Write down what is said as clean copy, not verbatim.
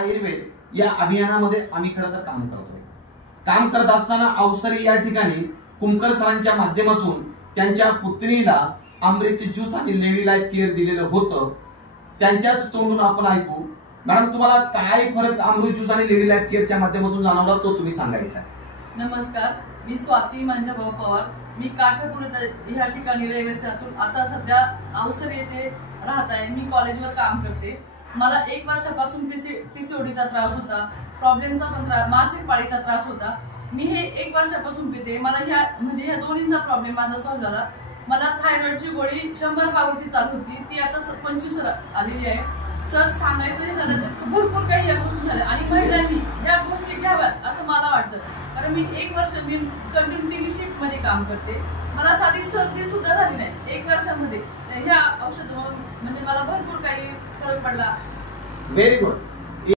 आयुर्वेद या अभियानामध्ये आम्ही खरं तर काम करतोय। काम करत असताना अवसरी या ठिकाणी कुमकर सरांच्या माध्यमातून त्यांच्या पुतणीला अमृत ज्यूस आणि लेडी लाईफ केअर दिलेलं होतं। त्यांच्याच तोंडून आपण ऐकू। मॅडम, तुम्हाला काय फरक अमृत ज्यूस आणि लेडी लाईफ केअरच्या माध्यमातून जाणवला तो तुम्ही सांगायचा। नमस्कार, मी स्वाती मंजाभाऊ पवार। मी काठापूर या ठिकाणी रहिवासी असून आता सध्या अवसरी येथे राहत आहे। मी कॉलेजवर काम करते। मला 1 वर्षापासून पीसीओडीचा त्रास होता, प्रॉब्लेमचा पण त्रास, मासिक पाळीचा त्रास होता। मी हे 1 वर्षापासून पिते। मला ह्या दोन्हींचा प्रॉब्लेम माझा सॉल्व्ह झाला। मला थायरॉइडची गोळी 100 पावरची चालू होती, ती आता 25 आलेली आहे। सर, सांगायचं झालं तर भरपूर काही या गोष्टी झाल्या आणि महिलांनी ह्या गोष्टी घ्याव्यात असं मला वाटतं। कारण मी 1 वर्ष कंटिन्यू शिफ्ट मध्ये काम करते। मला साधी सर्दी सुद्धा झाली नाही 1 वर्षामध्ये। ह्या औषधामुळे म्हणजे मला भरपूर काही फरक पडला। Very good.